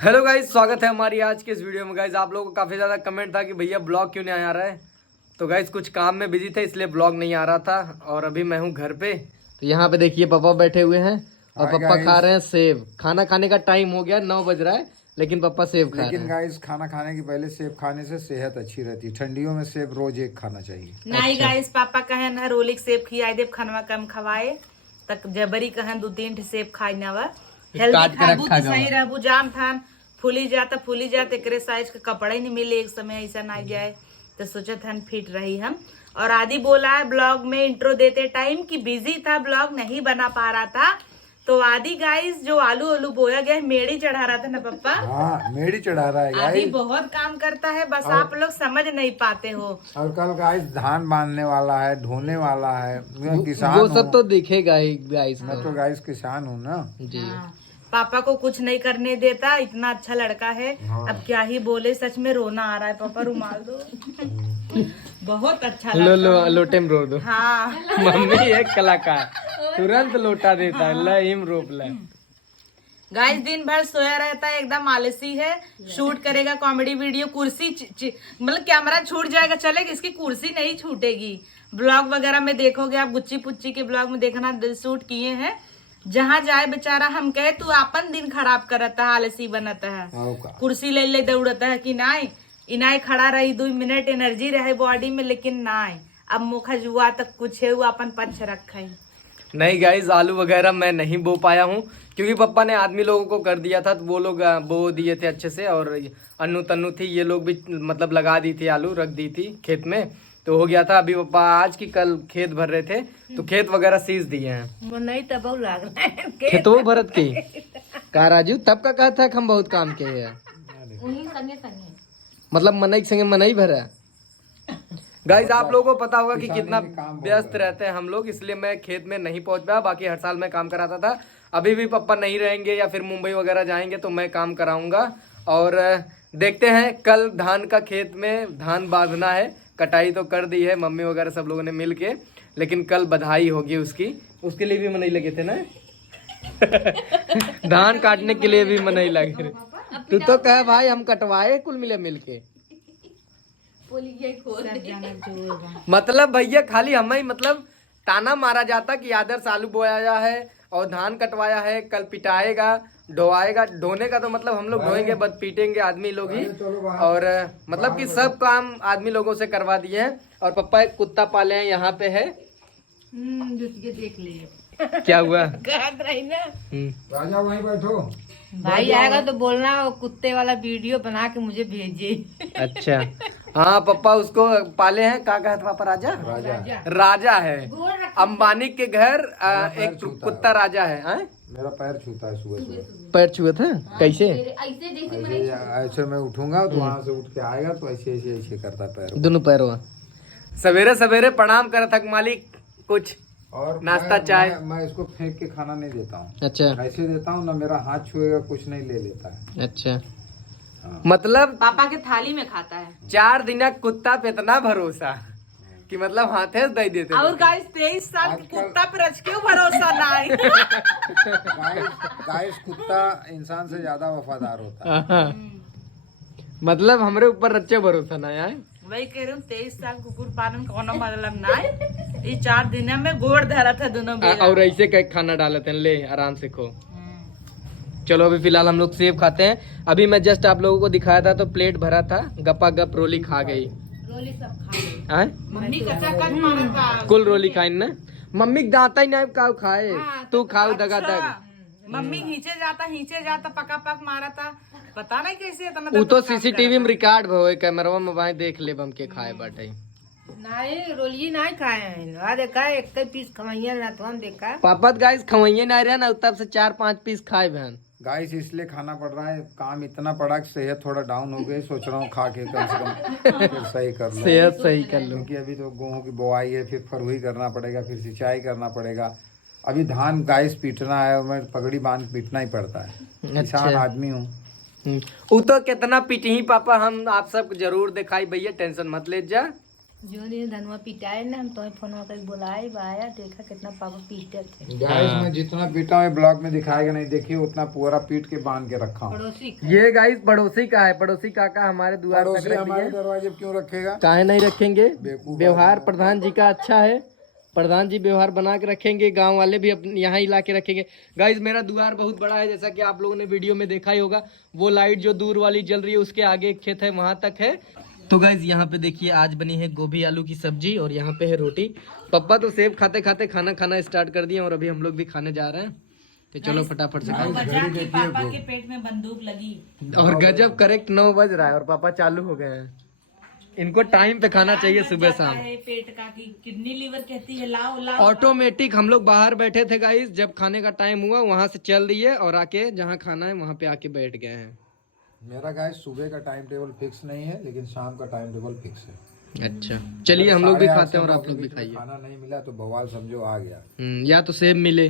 Hello guys, स्वागत है हमारी आज के इस वीडियो में। गाइज आप लोगों को काफ़ी ज़्यादा कमेंट था कि भैया ब्लॉग क्यों नहीं आ रहा है। तो गाइज कुछ काम में बिजी थे इसलिए ब्लॉग नहीं आ रहा था। और अभी मैं हूँ घर पे। तो यहाँ पे देखिए पापा बैठे हुए हैं और पापा खा रहे हैं सेब। खाना खाने का टाइम हो गया, 9 बज रहा है, लेकिन पापा सेब खा रहे हैं। लेकिन गाइस खाना खाने के पहले सेब खाने से सेहत अच्छी रहती है। ठंडियों में सेब रोज एक खाना चाहिए। नहीं गाइस, पापा कहे ना रोलिक सेब खियाई देव, खनवा कम खवाए तक जबरी कहे 2-3 सेब खाई नवा हेल्दी खाबू तो सही रहबू। जाम थान फूली जात एकरे साइज के कपड़े नहीं मिले, एक समय ऐसा ना जाए तो सोचत हन फिट रही हम। और आदि बोला है ब्लॉग में इंट्रो देते टाइम कि बिजी था, ब्लॉग नहीं बना पा रहा था। तो आदि गाइस जो आलू बोया गया मेड़ी चढ़ा रहा था ना पापा। हाँ, मेड़ी चढ़ा रहा है आदि गाइस। बहुत काम करता है, बस आप लोग समझ नहीं पाते हो। और कल गाइस धान बांधने वाला है, ढोने वाला है। मैं किसान वो हूँ। सब तो दिखेगा ही गाइस। मैं तो गाइस किसान हूँ ना जी। हाँ, पापा को कुछ नहीं करने देता, इतना अच्छा लड़का है। हाँ। अब क्या ही बोले, सच में रोना आ रहा है। पापा रुमाल दो। बहुत अच्छा लो लड़का लो है। लोटे में रो दो। हाँ मम्मी एक कलाकार, तुरंत लोटा देता है। लहिम रोप ले। गाइस दिन भर सोया रहता है, एकदम आलसी है। शूट करेगा कॉमेडी वीडियो, कुर्सी मतलब कैमरा छूट जाएगा चलेगा, इसकी कुर्सी नहीं छूटेगी। ब्लॉग वगैरह में देखोगे आप, गुच्ची पुच्ची के ब्लॉग में देखना, शूट किए हैं। जहाँ जाए बेचारा, हम कहे तू अपन दिन खराब करता है, आलसी बनता है। कुर्सी ले ले दौड़ता है कि नहीं इनाई खड़ा रही 2 मिनट एनर्जी रहे बॉडी में, लेकिन नहीं अब मुखा जुआ तक कुछ है वो अपन पक्ष रखे। नहीं गाइज, आलू वगैरह मैं नहीं बो पाया हूँ क्योंकि पापा ने आदमी लोगों को कर दिया था, तो वो लोग बो दिए थे अच्छे से। और अन्नू तन्नू थी, ये लोग भी मतलब लगा दी थी, आलू रख दी थी खेत में, तो हो गया था। अभी पापा आज की कल खेत भर रहे थे, तो खेत वगैरह सींच दिए हैं। वो नहीं तब लग रहा है खेतों भरत की का राजू तब का कहता है हम बहुत काम किए हैं। मतलब मनई संगे मनई भरा। गाइज आप लोगों को पता होगा कि कितना व्यस्त रहते हैं हम लोग, इसलिए मैं खेत में नहीं पहुंच पाया। बाकी हर साल मैं काम कराता था। अभी भी पापा नहीं रहेंगे या फिर मुंबई वगैरह जाएंगे तो मैं काम कराऊंगा। और देखते हैं, कल धान का खेत में धान बांधना है। कटाई तो कर दी है मम्मी वगैरह सब लोगों ने मिल के, लेकिन कल बधाई होगी उसकी। उसके लिए भी मनई लगे थे ना। धान काटने के लिए भी मनई लगे। तू तो कह भाई हम कटवाए कुल मिले मिलके। मतलब भैया खाली हमें ही मतलब ताना मारा जाता कि आदर्श आलू बोया है और धान कटवाया है, कल पिटाएगा ढोआएगा। ढोने का तो मतलब हम लोग ढोएंगे, बस पीटेंगे आदमी लोग ही। और मतलब कि सब काम आदमी लोगों से करवा दिए हैं। और पापा एक कुत्ता पाले हैं, यहाँ पे है। देख लिए क्या हुआ? रही ना राजा वहीं बैठो। भाई आएगा तो बोलना वो कुत्ते वाला वीडियो बना के मुझे भेजिए। अच्छा हाँ, पापा उसको पाले हैं। क्या कहते पापा? राजा राजा है। अंबानी के घर एक कुत्ता राजा है। मेरा पैर छूता है सुबह सुबह। पैर छुआ था कैसे? ऐसे मैं उठूंगा तो वहाँ से उठ के आएगा तो ऐसे ऐसे ऐसे करता है पैर। दोनों पैरों सवेरे सवेरे प्रणाम कर थक मालिक, कुछ और नाश्ता चाय। मैं इसको फेंक के खाना नहीं देता हूँ। अच्छा ऐसे देता हूँ ना, मेरा हाथ छुएगा कुछ नहीं ले लेता है। अच्छा। हाँ। मतलब पापा के थाली में खाता है। 4 दिन कुत्ता पे इतना भरोसा कि मतलब हाथे दे देते। और गाइस 23 साल के कुत्ता पे रच क्यों भरोसा नहीं। गाइस कुत्ता इंसान से ज्यादा वफादार होता है। मतलब हमरे ऊपर रच्चे भरोसा ना आए। वही कह रही हूँ, 23 साल कुकुर पालन कोनो मतलब नहीं। ये 4 दिन में गोड़ धरा था दोनों बेला। और ऐसे कई खाना डालते हैं, ले आराम से खो। चलो अभी फिलहाल हम लोग सेब खाते हैं। अभी मैं जस्ट आप लोगों को दिखाया था तो प्लेट भरा था, गपा गप रोली खा गई। रोली सब खा गई। हैं? मम्मी कच्चा कट मारा था। कुल रोली खाई ना। मम्मी दाता ही नहीं काऊ खाए। तू खाऊ दगा दग। मम्मी हींचे जाता पका पक मारा था, पता नहीं कैसे। वो तो सीसीटीवी में रिकॉर्ड भवे, कैमरा में वहाँ देख ले बम के खाए बाटे। नहीं रोली नहीं खाए हैं। देखा एक पीस खवैया ना तो हम देखा। पापा गाइस खवैये नहीं रहे ना, तब से 4-5 पीस खाए बहन। गाइस इसलिए खाना पड़ रहा है, काम इतना पड़ा कि सेहत थोड़ा डाउन हो गई। सोच रहा हूँ खा के कम से कम फिर सही कर लो, सेहत सही कर लो। क्योंकि अभी तो गेहूं की बुआई है, फिर फरवरी करना पड़ेगा, फिर सिंचाई करना पड़ेगा। अभी धान गाइस पीटना है, मैं पगड़ी बांध पीटना ही पड़ता है। किसान आदमी हूँ। वो तो कितना पीटी पापा, हम आप सब जरूर दिखाई भैया, टेंशन मत ले जा। जो नहीं धनुआ पिटाए ना, हम तुम्हें फोन कर बुलाए आया, देखा कितना पापा पीटते थे। गाइस मैं जितना पीटा हूँ ब्लॉग में दिखाएगा नहीं, देखिए उतना पूरा पीट के बांध के रखा हूँ। पड़ोसी ये गाइस पड़ोसी का है, पड़ोसी काका हमारे द्वार तक पड़ोसी रख हमारे दिए। दरवाजे पे क्यों रखेगा? काहे नहीं रखेंगे, बेवकूफ व्यवहार प्रधान जी का अच्छा है, प्रधान जी व्यवहार बना के रखेंगे, गांव वाले भी अपने यहाँ ही ला के रखेंगे। गाइस मेरा द्वार बहुत बड़ा है, जैसा कि आप लोगों ने वीडियो में देखा ही होगा। वो लाइट जो दूर वाली जल रही है उसके आगे एक खेत है, वहां तक है। तो गाइस यहाँ पे देखिए आज बनी है गोभी आलू की सब्जी और यहाँ पे है रोटी। पापा तो सेब खाते खाते खाना स्टार्ट कर दिए और अभी हम लोग भी खाने जा रहे हैं। तो चलो फटाफट से खाओ। पापा के पेट में बंदूक लगी। और गजब करेक्ट 9 बज रहा है और पापा चालू हो गए हैं। इनको टाइम पे खाना चाहिए सुबह शाम। पेट का की किडनी लीवर कहती है, लाओ लाओ। ऑटोमेटिक हम लोग बाहर बैठे थे गाइस, जब खाने का टाइम हुआ वहां से चल रही है और आके जहाँ खाना है वहां पे आके बैठ गए हैं। मेरा गाइस सुबह का टाइम टेबल फिक्स नहीं है, लेकिन शाम का टाइम टेबल फिक्स है। अच्छा चलिए हम लोग भी खाते हैं और आप लोग भी खाइए। खाना नहीं मिला तो बवाल समझो आ गया। या तो सेब मिले